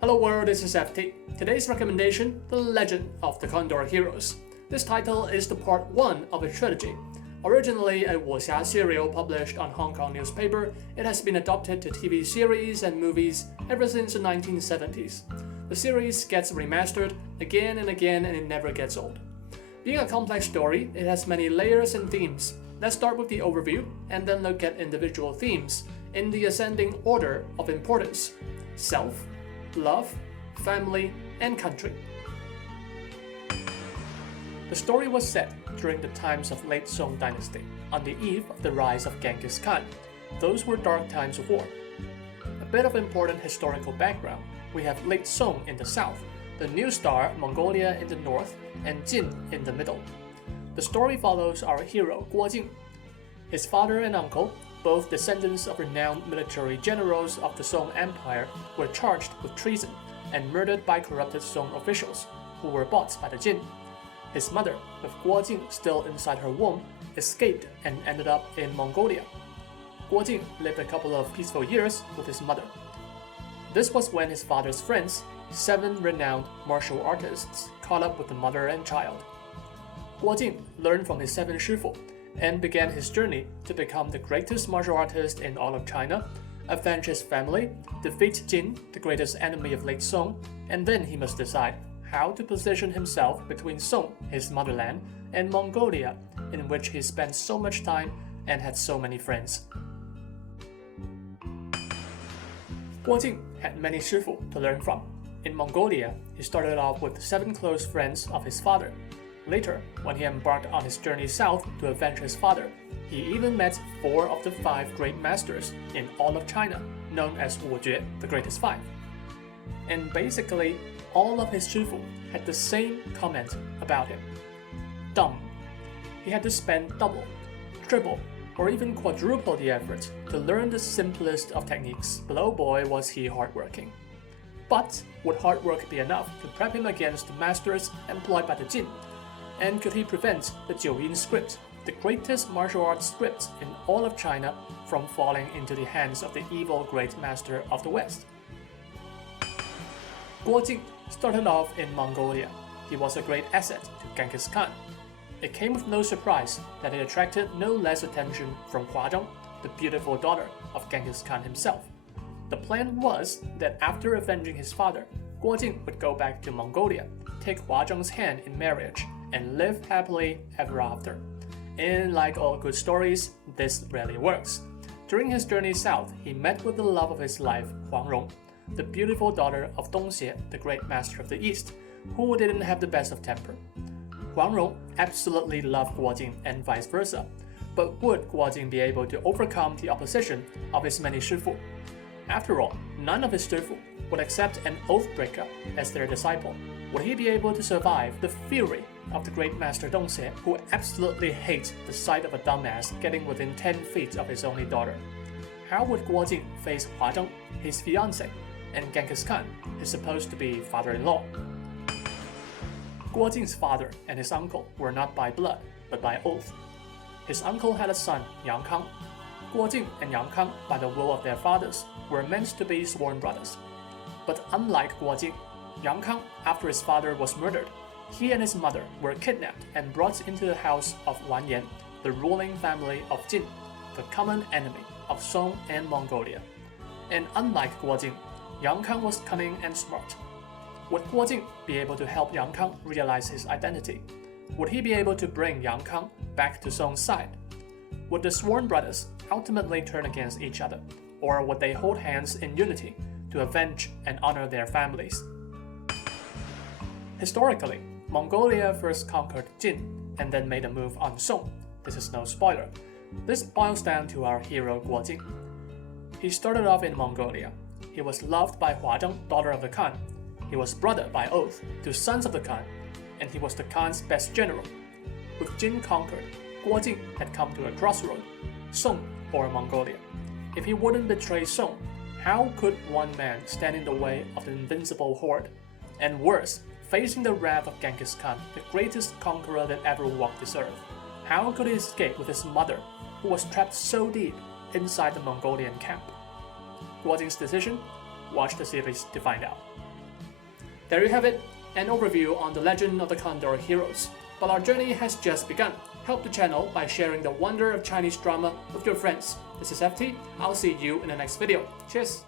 Hello world, this is FT. Today's recommendation, The Legend of the Condor Heroes. This title is the part 1 of a trilogy. Originally a wuxia serial published on Hong Kong newspaper, it has been adopted to TV series and movies ever since the 1970s. The series gets remastered again and again and it never gets old. Being a complex story, it has many layers and themes. Let's start with the overview and then look at individual themes in the ascending order of importance: self, love, family, and country. The story was set during the times of late Song dynasty, on the eve of the rise of Genghis Khan. Those were dark times of war. A bit of important historical background: we have late Song in the south, the new star Mongolia in the north, and Jin in the middle. The story follows our hero Guo Jing. His father and uncle, both descendants of renowned military generals of the Song Empire, were charged with treason and murdered by corrupted Song officials, who were bought by the Jin. His mother, with Guo Jing still inside her womb, escaped and ended up in Mongolia. Guo Jing lived a couple of peaceful years with his mother. This was when his father's friends, 7 renowned martial artists, caught up with the mother and child. Guo Jing learned from his 7 shifu and began his journey to become the greatest martial artist in all of China, avenge his family, defeat Jin, the greatest enemy of late Song, and then he must decide how to position himself between Song, his motherland, and Mongolia, in which he spent so much time and had so many friends. Guo Jing had many shifu to learn from. In Mongolia, he started off with 7 close friends of his father. Later, when he embarked on his journey south to avenge his father, he even met 4 of the 5 great masters in all of China, known as Wujue, the greatest 5. And basically, all of his shifu had the same comment about him: dumb. He had to spend double, triple, or even quadruple the effort to learn the simplest of techniques. Below boy was he hardworking. But would hard work be enough to prep him against the masters employed by the Jin? And could he prevent the Jiuyin script, the greatest martial arts script in all of China, from falling into the hands of the evil great master of the West? Guo Jing started off in Mongolia. He was a great asset to Genghis Khan. It came with no surprise that he attracted no less attention from Huazhang, the beautiful daughter of Genghis Khan himself. The plan was that after avenging his father, Guo Jing would go back to Mongolia, take Huazhang's hand in marriage, and live happily ever after. And like all good stories, this rarely works. During his journey south, he met with the love of his life, Huang Rong, the beautiful daughter of Dongxie, the great master of the East, who didn't have the best of temper. Huang Rong absolutely loved Guo Jing and vice versa, but would Guo Jing be able to overcome the opposition of his many shifu? After all, none of his shifu would accept an oath breaker as their disciple. Would he be able to survive the fury of the great master Dongxie, who absolutely hates the sight of a dumbass getting within 10 feet of his only daughter? How would Guo Jing face Huazhang, his fiancé, and Genghis Khan, his supposed to be father-in-law? Guo Jing's father and his uncle were not by blood, but by oath. His uncle had a son, Yang Kang. Guo Jing and Yang Kang, by the will of their fathers, were meant to be sworn brothers. But unlike Guo Jing, Yang Kang, after his father was murdered, he and his mother were kidnapped and brought into the house of Wanyan, the ruling family of Jin, the common enemy of Song and Mongolia. And unlike Guo Jing, Yang Kang was cunning and smart. Would Guo Jing be able to help Yang Kang realize his identity? Would he be able to bring Yang Kang back to Song's side? Would the sworn brothers ultimately turn against each other, or would they hold hands in unity to avenge and honor their families? Historically, Mongolia first conquered Jin and then made a move on Song. This is no spoiler. This boils down to our hero Guo Jing. He started off in Mongolia. He was loved by Huazhang, daughter of the Khan. He was brother by oath to sons of the Khan, and he was the Khan's best general. With Jin conquered, Guo Jing had come to a crossroad: Song or Mongolia. If he wouldn't betray Song, how could one man stand in the way of the invincible horde? And worse, facing the wrath of Genghis Khan, the greatest conqueror that ever walked this earth. How could he escape with his mother, who was trapped so deep inside the Mongolian camp? Guo Jing's decision? Watch the series to find out. There you have it, an overview on the legend of the Condor Heroes. But our journey has just begun. Help the channel by sharing the wonder of Chinese drama with your friends. This is FT. I'll see you in the next video. Cheers!